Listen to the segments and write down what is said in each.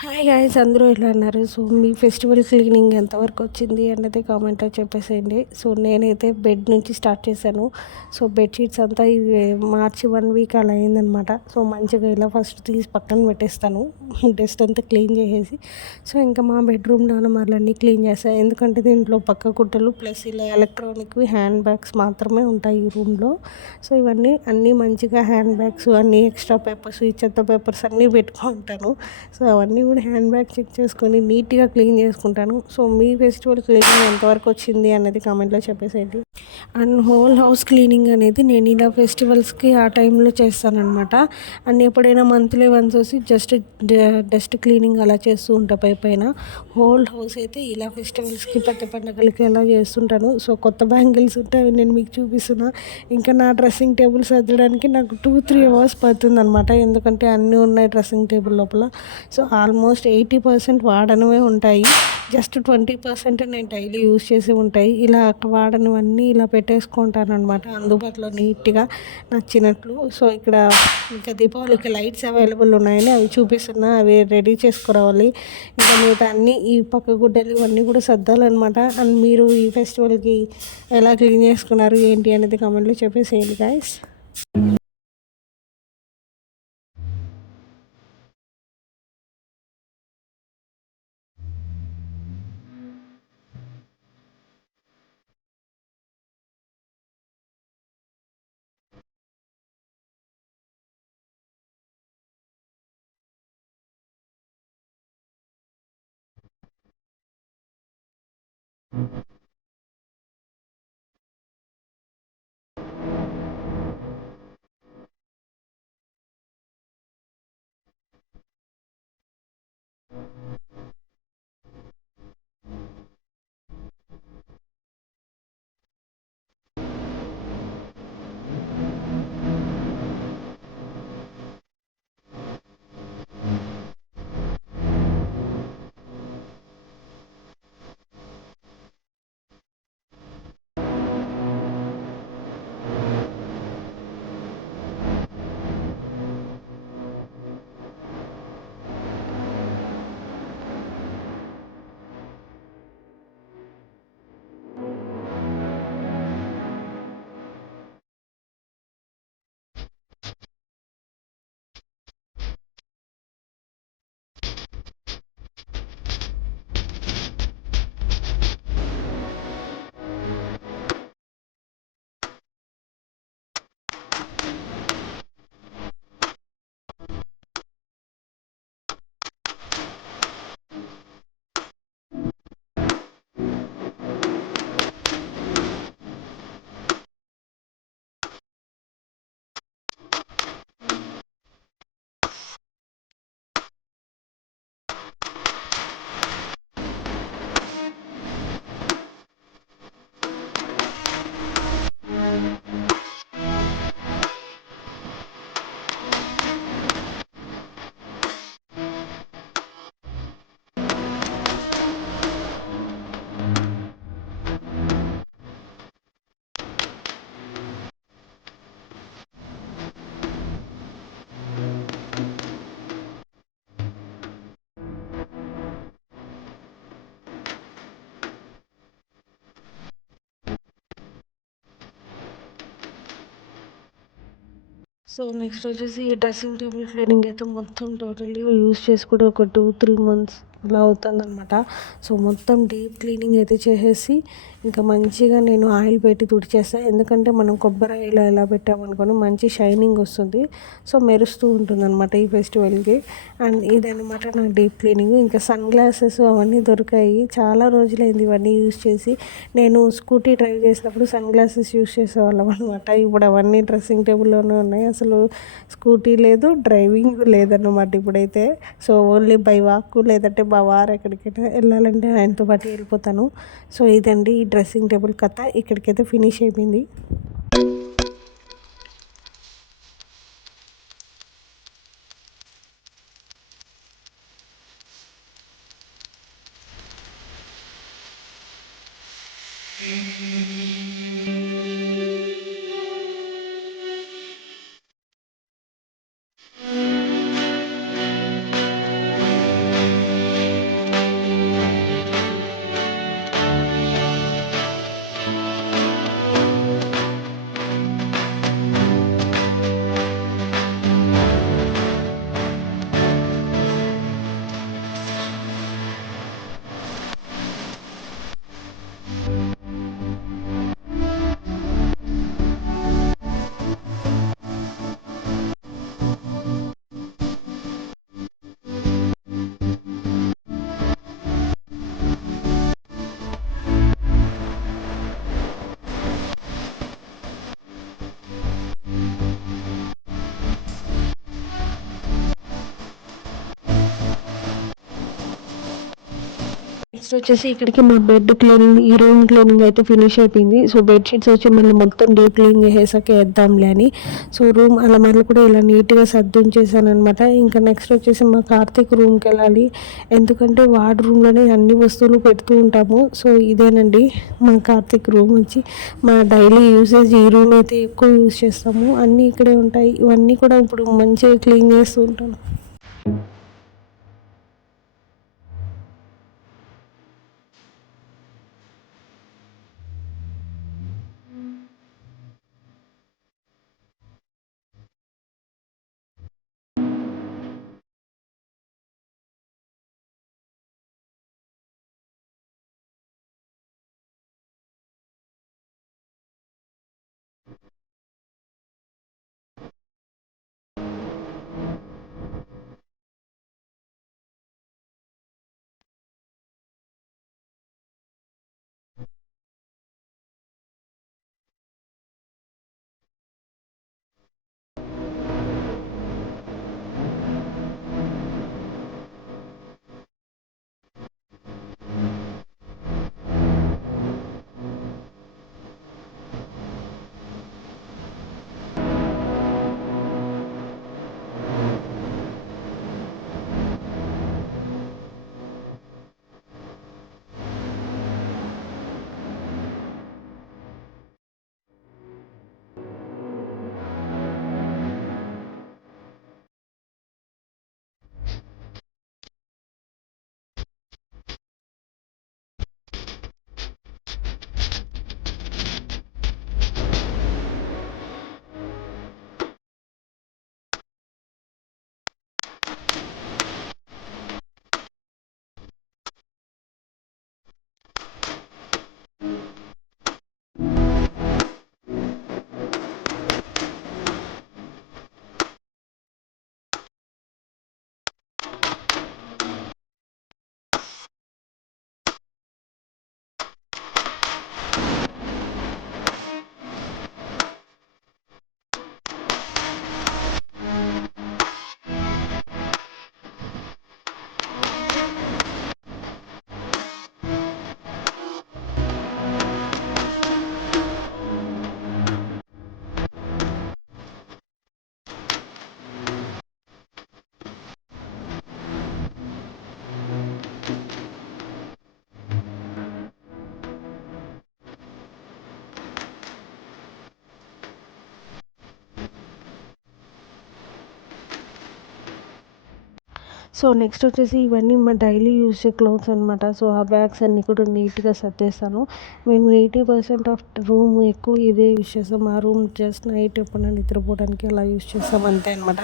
Hi guys, అందరూ ఎలా ఉన్నారు? సో మీ ఫెస్టివల్ క్లీనింగ్ ఎంతవరకు వచ్చింది అన్నది కామెంట్లో చెప్పేసేయండి. సో నేనైతే బెడ్ నుంచి స్టార్ట్ చేశాను. సో బెడ్షీట్స్ అంతా ఇవి మార్చి 1 వీక్ అలా అయిందనమాట. సో మంచిగా ఇలా ఫస్ట్ తీసి పక్కన పెట్టేస్తాను, డస్ట్ అంతా క్లీన్ చేసేసి. సో ఇంకా మా బెడ్రూమ్లో అన్నీ క్లీన్ చేస్తాను, ఎందుకంటే దీంట్లో పక్క కుట్టలు ప్లస్ ఇలా ఎలక్ట్రానిక్వి హ్యాండ్ బ్యాగ్స్ మాత్రమే ఉంటాయి ఈ రూమ్లో. సో ఇవన్నీ అన్నీ మంచిగా హ్యాండ్ బ్యాగ్స్ అన్నీ ఎక్స్ట్రా పేపర్స్, ఈ చెత్త పేపర్స్ అన్నీ పెట్టుకుంటాను. సో అవన్నీ కూడా హ్యాండ్ బ్యాగ్ చెక్ చేసుకొని నీట్గా క్లీన్ చేసుకుంటాను. సో మీ ఫెస్టివల్ క్లీనింగ్ ఎంతవరకు వచ్చింది అనేది కామెంట్లో చెప్పేసేయండి. అండ్ హోల్ హౌస్ క్లీనింగ్ అనేది నేను ఇలా ఫెస్టివల్స్కి ఆ టైంలో చేస్తానన్నమాట. అండ్ ఎప్పుడైనా మంత్లీ వన్స్ వచ్చి జస్ట్ డస్ట్ క్లీనింగ్ అలా చేస్తూ ఉంటా పైన. హోల్ హౌస్ అయితే ఇలా ఫెస్టివల్స్కి పెద్ద పండుగలకి అలా చేస్తుంటాను. సో కొత్త బ్యాంగిల్స్ ఉంటాయి, నేను మీకు చూపిస్తున్నా. ఇంకా నా డ్రెస్సింగ్ టేబుల్ సర్దడానికి నాకు 2-3 అవర్స్ పడుతుంది అనమాట, ఎందుకంటే అన్నీ ఉన్నాయి డ్రెస్సింగ్ టేబుల్ లోపల. సో ఆల్మోస్ట్ 80% వాడనవే ఉంటాయి, జస్ట్ 20% నేను డైలీ యూజ్ చేసి ఉంటాయి. ఇలా వాడనివన్నీ ఇలా పెట్టేసుకుంటాను అనమాట, అందుబాటులో నీట్గా నచ్చినట్లు. సో ఇక్కడ ఇంకా దీపావళికి లైట్స్ అవైలబుల్ ఉన్నాయని అవి చూపిస్తున్నా, అవి రెడీ చేసుకురావాలి. ఇంకా మిగతా అన్నీ ఈ పక్క గుడ్డలు ఇవన్నీ కూడా సర్దాలన్నమాట. అండ్ మీరు ఈ ఫెస్టివల్కి ఎలా క్లీన్ చేసుకున్నారు ఏంటి అనేది కామెంట్లో చెప్పేసేయండి గాయస్. సో నెక్స్ట్ వచ్చేసి ఈ డ్రెస్సింగ్ టేబుల్ క్లీనింగ్ అయితే మొత్తం టోటల్లీ యూస్ చేసి కూడా ఒక 2-3 మంత్స్ అలా అవుతుందన్నమాట. సో మొత్తం డీప్ క్లీనింగ్ అయితే చేసేసి ఇంకా మంచిగా నేను ఆయిల్ పెట్టి తుడిచేస్తాను, ఎందుకంటే మనం కొబ్బరి ఆయిల్ ఎలా పెట్టామనుకోని మంచి షైనింగ్ వస్తుంది. సో మెరుస్తూ ఉంటుంది అనమాట ఈ ఫెస్టివల్కి. అండ్ ఇదనమాట నా డీప్ క్లీనింగ్. ఇంకా సన్ గ్లాసెస్ అవన్నీ దొరికాయి, చాలా రోజులైంది ఇవన్నీ యూస్ చేసి. నేను స్కూటీ డ్రైవ్ చేసినప్పుడు సన్ గ్లాసెస్ యూస్ చేసేవాళ్ళం అనమాట. ఇప్పుడు అవన్నీ డ్రెస్సింగ్ టేబుల్లోనే ఉన్నాయి, అసలు స్కూటీ లేదు, డ్రైవింగ్ లేదన్నమాట ఇప్పుడైతే. సో ఓన్లీ బై వాక్ లేదంటే మా వారు ఎక్కడికైనా వెళ్ళాలంటే ఆయనతో పాటు వెళ్ళిపోతాను. సో ఇదండి ఈ డ్రెస్సింగ్ టేబుల్ కథ, ఇక్కడికైతే ఫినిష్ అయిపోయింది. నెక్స్ట్ వచ్చేసి ఇక్కడికి మా బెడ్ క్లీనింగ్, ఈ రూమ్ క్లీనింగ్ అయితే ఫినిష్ అయిపోయింది. సో బెడ్షీట్స్ వచ్చి మళ్ళీ మొత్తం డీప్ క్లీన్ చేసేసాక వేద్దాంలే అని. సో రూమ్ అలమార్లు కూడా ఇలా నీట్గా సర్దుంచేసాను అనమాట. ఇంకా నెక్స్ట్ వచ్చేసి మా కార్తీక్ రూమ్కి వెళ్ళాలి. ఎందుకంటే వాడి రూమ్లోనే అన్ని వస్తువులు పెడుతూ ఉంటాము. సో ఇదేనండి మా కార్తీక్ రూమ్ వచ్చి మా డైలీ యూసేజ్ ఈ రూమ్ అయితే ఎక్కువ యూజ్ చేస్తాము. అన్నీ ఇక్కడే ఉంటాయి. ఇవన్నీ కూడా ఇప్పుడు మంచిగా క్లీన్ చేస్తూ ఉంటాను. సో నెక్స్ట్ వచ్చేసి ఇవన్నీ మా డైలీ యూజ్ క్లోత్స్ అనమాట. సో ఆ బ్యాగ్స్ అన్నీ కూడా నీట్గా సర్దేస్తాను. మేము 80% ఆఫ్ రూమ్ ఎక్కువ ఇదే యూజ్ చేస్తాం. ఆ రూమ్ జస్ట్ నైట్ ఎప్పుడైనా నిద్రపోవడానికి అలా యూజ్ చేస్తాం అంతే అనమాట.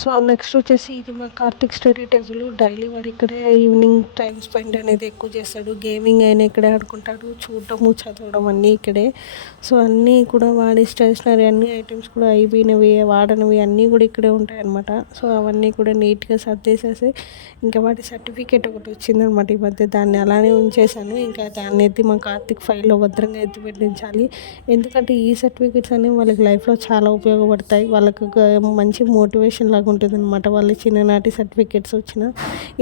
సో నెక్స్ట్ వచ్చేసి ఇది మా కార్తిక్ స్టడీ టేబుల్. డైలీ వాడు ఇక్కడే ఈవినింగ్ టైం స్పెండ్ అనేది ఎక్కువ చేస్తాడు. గేమింగ్ అయినా ఇక్కడే ఆడుకుంటాడు, చూడటము చదవడం అన్నీ ఇక్కడే. సో అన్నీ కూడా వాడి స్టేషనరీ అన్ని ఐటమ్స్ కూడా అయిపోయినవి వాడనివి అన్నీ కూడా ఇక్కడే ఉంటాయి అన్నమాట. సో అవన్నీ కూడా నీట్గా సర్దేసేసి ఇంకా వాటి సర్టిఫికేట్ ఒకటి వచ్చిందనమాట ఈ మధ్య, దాన్ని అలానే ఉంచేసాను. ఇంకా దాన్ని ఎత్తి మా కార్తిక్ ఫైల్లో భద్రంగా ఎత్తి పెట్టించాలి. ఎందుకంటే ఈ సర్టిఫికేట్స్ అనేవి వాళ్ళకి లైఫ్లో చాలా ఉపయోగపడతాయి. వాళ్ళకు ఒక మంచి మోటివేషన్ లాగా ఉంటుంది అనమాట. వాళ్ళ చిన్ననాటి సర్టిఫికేట్స్ వచ్చినా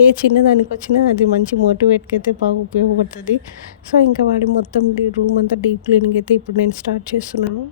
ఏ చిన్నదానికి వచ్చినా అది మంచి మోటివేట్కి అయితే బాగా ఉపయోగపడుతుంది. సో ఇంకా వాడి మొత్తం రూమ్ అంతా డీప్ క్లీనింగ్ అయితే ఇప్పుడు నేను స్టార్ట్ చేస్తున్నాను.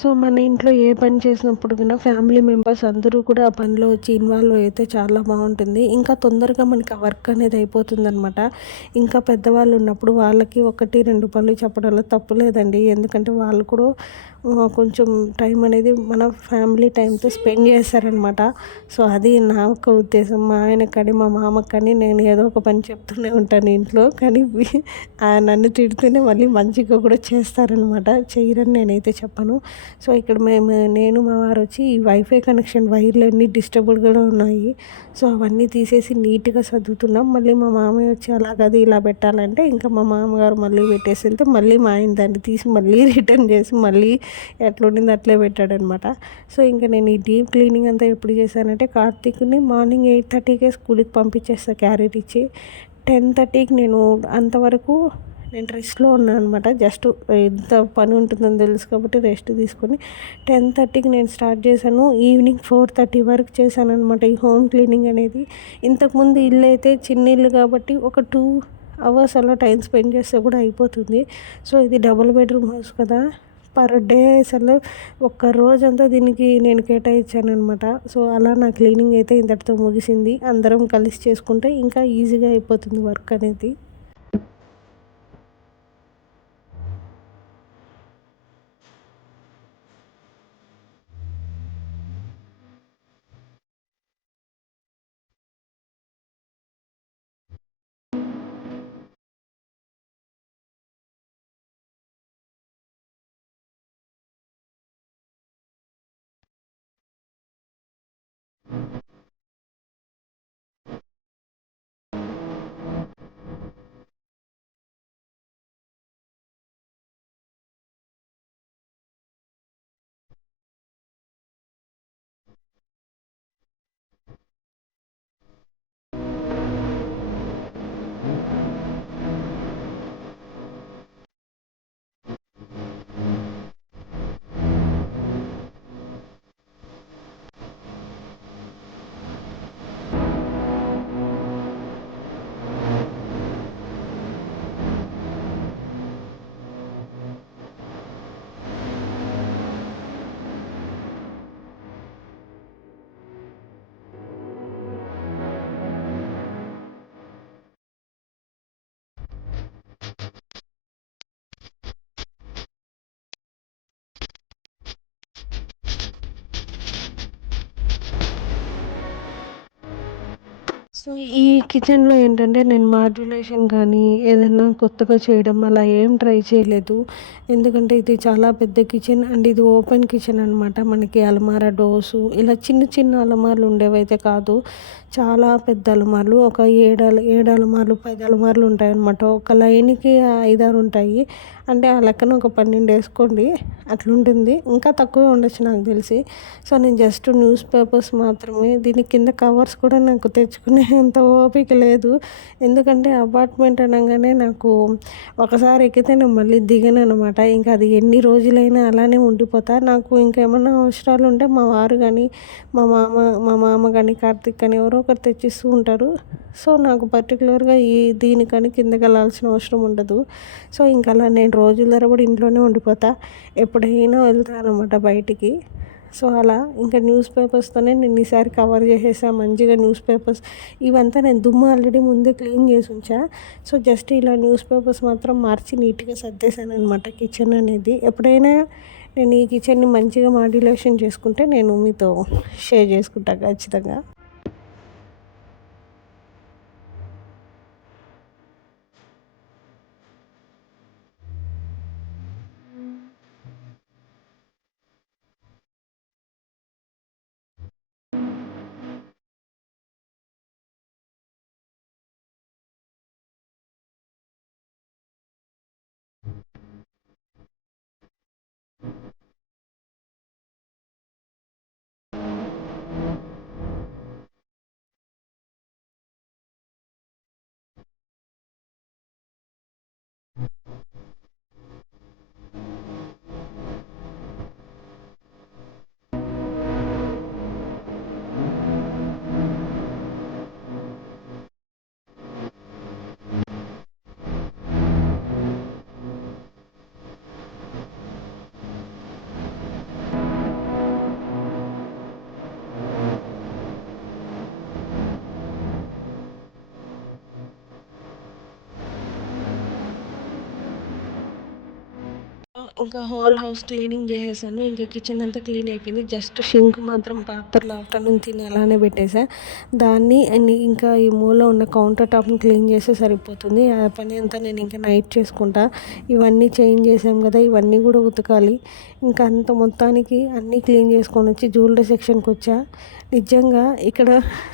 సో మన ఇంట్లో ఏ పని చేసినప్పుడు కూడా ఫ్యామిలీ మెంబర్స్ అందరూ కూడా ఆ పనిలో వచ్చి ఇన్వాల్వ్ అయితే చాలా బాగుంటుంది. ఇంకా తొందరగా మనకి ఆ వర్క్ అనేది అయిపోతుంది అనమాట. ఇంకా పెద్దవాళ్ళు ఉన్నప్పుడు వాళ్ళకి ఒకటి రెండు పనులు చెప్పడంలో తప్పు లేదండి. ఎందుకంటే వాళ్ళు కూడా కొంచెం టైం అనేది మన ఫ్యామిలీ టైంతో స్పెండ్ చేస్తారనమాట. సో అది నా ఒక ఉద్దేశం. మా ఆయనకు కానీ మా మామకు కానీ నేను ఏదో ఒక పని చెప్తూనే ఉంటాను ఇంట్లో, కానీ నన్ను తిడుతూనే మళ్ళీ మంచిగా కూడా చేస్తారనమాట. చెయ్యరని నేనైతే చెప్పను. సో ఇక్కడ నేను మా వారు వచ్చి ఈ వైఫై కనెక్షన్ వైర్లు అన్నీ డిస్టర్బ్డ్గా ఉన్నాయి. సో అవన్నీ తీసేసి నీట్గా సర్దుతున్నాం. మళ్ళీ మా మామయ్య వచ్చి అలా కాదు ఇలా పెట్టాలంటే ఇంకా మా మామగారు మళ్ళీ పెట్టేసి వెళ్తే మళ్ళీ మా ఆయన దాన్ని తీసి మళ్ళీ రిటర్న్ చేసి మళ్ళీ ఎట్లా ఉండింది అట్లే పెట్టాడనమాట. సో ఇంకా నేను ఈ డీప్ క్లీనింగ్ అంతా ఎప్పుడు చేశానంటే కార్తీక్ని మార్నింగ్ 8:30కే స్కూల్కి పంపించేస్తాను క్యారెట్ ఇచ్చి. 10:30కి నేను అంతవరకు నేను రెస్ట్లో ఉన్నాను అనమాట. జస్ట్ ఎంత పని ఉంటుందని తెలుసు కాబట్టి రెస్ట్ తీసుకొని 10:30కి నేను స్టార్ట్ చేశాను. ఈవినింగ్ 4:30 వరకు చేశాను అనమాట ఈ హోమ్ క్లీనింగ్ అనేది. ఇంతకుముందు ఇల్లు అయితే చిన్న ఇల్లు కాబట్టి ఒక 2 అవర్స్ అలా టైం స్పెండ్ చేస్తే కూడా అయిపోతుంది. సో ఇది డబుల్ బెడ్రూమ్ హౌస్ కదా, పర్ డే అసలు ఒక్క రోజంతా దీనికి నేను కేటాయించాను అనమాట. సో అలా నా క్లీనింగ్ అయితే ఇంతటితో ముగిసింది. అందరం కలిసి చేసుకుంటే ఇంకా ఈజీగా అయిపోతుంది వర్క్ అనేది. సో, ఈ కిచెన్‌లో ఏంటంటే నేను మాడ్యులేషన్ కానీ, ఏదన్నా కొత్తగా చేయడం అలా ఏం ట్రై చేయలేదు. ఎందుకంటే ఇది చాలా పెద్ద కిచెన్ అండ్ ఇది ఓపెన్ కిచెన్ అనమాట. మనకి అలమారా డోర్సు ఇలా చిన్న చిన్న అలమారాలు ఉండేవైతే కాదు. చాలా పెద్ద అలమారాలు ఒక 7 అలమారాలు, 10 అలమారాలు ఉంటాయన్నమాట. ఒక లైన్‌కి 5, 6 ఉంటాయి. అంటే ఆ లెక్కన ఒక 12 ఏసుకోండి అట్లుంటుంది. ఇంకా తక్కువే ఉండొచ్చు నాకు తెలిసి. సో, నేను జస్ట్ న్యూస్ పేపర్స్ మాత్రమే దీని కింద కవర్స్ కూడా నాకు తెచ్చుకునే అంత ఓపిక లేదు. ఎందుకంటే అపార్ట్మెంట్ అనంగానే నాకు ఒకసారి ఎక్కితే నేను మళ్ళీ దిగననమాట. ఇంకా అది ఎన్ని రోజులైనా అలానే ఉండిపోతా. నాకు ఇంకేమన్నా అవసరాలు ఉంటే మా వారు కానీ, మా మామ కానీ, కార్తీక్ కానీ ఎవరో ఒకరు తెచ్చిస్తూ ఉంటారు. సో, నాకు పర్టికులర్‌గా దీనికని కిందకెళ్ళాల్సిన అవసరం ఉండదు. సో, ఇంక అలా నేను రోజుల తరబడి ఇంట్లోనే ఉండిపోతా. ఎప్పుడైనా వెళ్తా అనమాట బయటికి. సో, అలా ఇంకా న్యూస్ పేపర్స్తోనే నేను ఈసారి కవర్ చేసేసా మంచిగా న్యూస్ పేపర్స్. ఇవంతా నేను దుమ్ము ఆల్రెడీ ముందే క్లీన్ చేసి ఉంచా. సో, జస్ట్ ఇలా న్యూస్ పేపర్స్ మాత్రం మార్చి నీట్‌గా సర్దేశాననమాట కిచెన్ అనేది. ఎప్పుడైనా నేను ఈ కిచెన్‌ని మంచిగా మాడ్యులేషన్ చేసుకుంటే నేను మీతో షేర్ చేసుకుంటా ఖచ్చితంగా. ఇంకా హోల్ హౌస్ క్లీనింగ్ చేసేసాను. ఇంకా కిచెన్ అంతా క్లీన్ అయిపోయింది. జస్ట్ షింక్ మాత్రం పాత్రలు ఆఫ్టర్‌నూన్ తిని అలానే పెట్టేసా. దాన్ని అండ్ ఇంకా ఈ మూల ఉన్న కౌంటర్ టాప్‌ని క్లీన్ చేస్తే సరిపోతుంది. ఆ పని అంతా నేను ఇంకా నైట్ చేసుకుంటా. ఇవన్నీ చేంజ్ చేసాం కదా! ఇవన్నీ కూడా ఉతకాలి. ఇంకా అంత మొత్తానికి అన్నీ క్లీన్ చేసుకొనొచ్చి జ్యువెలరీ సెక్షన్‌కొచ్చా. నిజంగా ఇక్కడ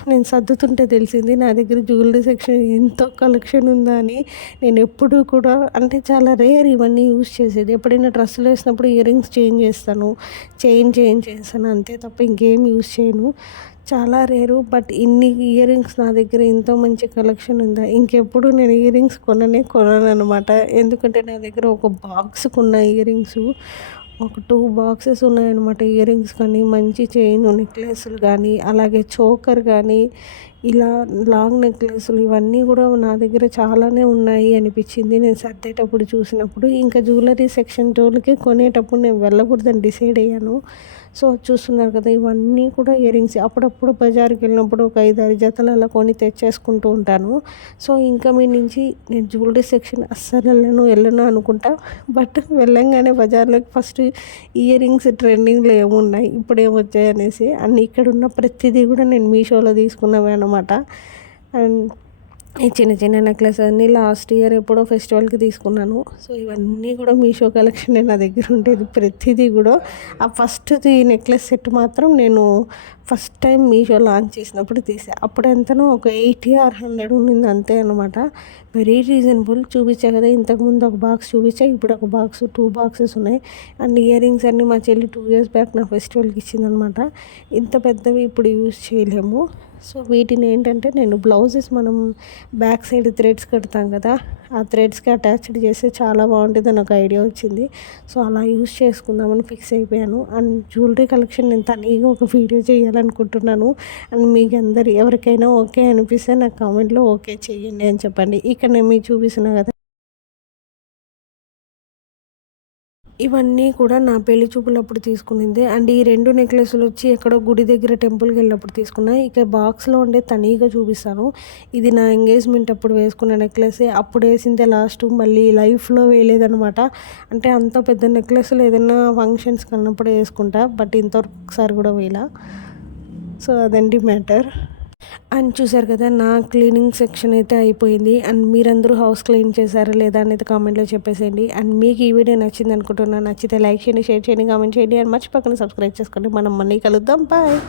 నేను సర్దుతుంటే తెలిసింది నా దగ్గర జ్యువెలరీ సెక్షన్ ఇంత కలెక్షన్ ఉందా అని. నేను ఎప్పుడూ కూడా అంటే చాలా రేర్ ఇవన్నీ యూజ్ చేసేది. ఎప్పుడైనా డ్రెస్సులు వేసినప్పుడు ఇయర్ రింగ్స్ చేంజ్ చేస్తాను. చేంజ్ చేస్తాను అంతే తప్ప ఇంకేం యూజ్ చేయను. చాలా రేరు. బట్ ఇన్ని ఇయర్ రింగ్స్ నా దగ్గర ఎంతో మంచి కలెక్షన్ ఉందా ఇంకెప్పుడు నేను ఇయర్ రింగ్స్ కొనననమాట. ఎందుకంటే నా దగ్గర ఒక బాక్స్‌కున్న ఇయర్ రింగ్సు ఒక 2 బాక్సెస్ ఉన్నాయన్నమాట. ఇయర్ రింగ్స్ కానీ, మంచి చైన్ నెక్లెస్‌లు కానీ, అలాగే చోకర్ కానీ, ఇలా లాంగ్ నెక్లెస్‌లు ఇవన్నీ కూడా నా దగ్గర చాలానే ఉన్నాయి అనిపించింది నేను సర్దేటప్పుడు చూసినప్పుడు. ఇంకా జ్యువెలరీ సెక్షన్ జోలికి కొనేటప్పుడు నేను వెళ్ళకూడదని డిసైడ్ అయ్యాను. సో, చూస్తున్నారు కదా! ఇవన్నీ కూడా ఇయర్ రింగ్స్. అప్పుడప్పుడు బజార్‌కి వెళ్ళినప్పుడు ఒక 5, 6 జతలు అలా కొని తెచ్చేసుకుంటూ ఉంటాను. సో, ఇంకా మీ నుంచి నేను జ్యువెలరీ సెక్షన్ అస్సలు వెళ్ళను అనుకుంటా. బట్ వెళ్ళంగానే బజార్‌లోకి ఫస్ట్ ఇయర్ రింగ్స్ ట్రెండింగ్‌లో ఏమున్నాయి, ఇప్పుడేమొచ్చాయి అనేసి అండ్ ఇక్కడున్న ప్రతిదీ కూడా నేను మీషోలో తీసుకున్నవే అనమాట. అండ్ ఈ చిన్న చిన్న నెక్లెస్ అన్నీ లాస్ట్ ఇయర్ ఎప్పుడో ఫెస్టివల్‌కి తీసుకున్నాను. సో, ఇవన్నీ కూడా మీషో కలెక్షనే నా దగ్గర ఉండేది ప్రతిదీ కూడా. ఆ ఫస్ట్‌ది నెక్లెస్ సెట్ మాత్రం నేను ఫస్ట్ టైం మీషో లాంచ్ చేసినప్పుడు తీసా. అప్పుడు ఎంతనో ఒక 80 ఆర్ 100 ఉండింది అంతే అనమాట. Very reasonable. చూపించా కదా ఇంతకుముందు ఒక బాక్స్ చూపించా. ఇప్పుడు ఒక బాక్స్ 2 బాక్సెస్ ఉన్నాయి. అండ్ ఇయర్ రింగ్స్ అన్నీ మా చెల్లి 2 ఇయర్స్ బ్యాక్ నా ఫెస్టివల్‌కి ఇచ్చిందనమాట. ఇంత పెద్దవి ఇప్పుడు యూజ్ చేయలేము. సో, వీటిని ఏంటంటే నేను బ్లౌజెస్ మనం బ్యాక్ సైడ్ థ్రెడ్స్ కడతాం కదా! ఆ థ్రెడ్స్‌కి అటాచ్డ్ చేస్తే చాలా బాగుంటుందని ఒక ఐడియా వచ్చింది. సో, అలా యూజ్ చేసుకుందామని ఫిక్స్ అయిపోయాను. అండ్ జ్యువెలరీ కలెక్షన్ నేను తనీగా ఒక వీడియో చేయాలనుకుంటున్నాను. అండ్ మీకు ఎవరికైనా ఓకే అనిపిస్తే నాకు కామెంట్‌లో ఓకే చేయండి అని చెప్పండి. ఇక్కడ నేను మీకు చూపిస్తున్నా కదా! ఇవన్నీ కూడా నా పెళ్లి చూపులప్పుడు తీసుకునిందే. అండ్ ఈ 2 నెక్లెస్‌లొచ్చి ఎక్కడో గుడి దగ్గర టెంపుల్‌కెళ్ళినప్పుడు తీసుకున్నా. ఇక బాక్స్‌లో ఉండే తనీగా చూపిస్తాను. ఇది నా ఎంగేజ్‌మెంట్ అప్పుడు వేసుకున్న నెక్లెసే. అప్పుడేసిందే లాస్టు. మళ్ళీ లైఫ్‌లో వేయలేదనమాట. అంటే అంత పెద్ద నెక్లెస్‌లు ఏదైనా ఫంక్షన్స్‌కి అన్నప్పుడే ఏసుకుంటా. బట్ ఇంతవరకు ఒకసారి కూడా వేయలా. సో, అదండి మ్యాటర్. అండ్ చూసారు కదా నా క్లీనింగ్ సెక్షన్ అయితే అయిపోయింది. అండ్ మీరందరూ హౌస్ క్లీన్ చేశారా లేదా అనేది కామెంట్లో చెప్పేసేయండి. అండ్ మీకు ఈ వీడియో నచ్చింది అనుకుంటున్నాను. నచ్చితే లైక్ చేయండి, షేర్ చేయండి, కామెంట్ చేయండి. అండ్ మర్చిపోకుండా సబ్స్క్రైబ్ చేసుకోండి. మనం మళ్ళీ కలుద్దాం. బాయ్.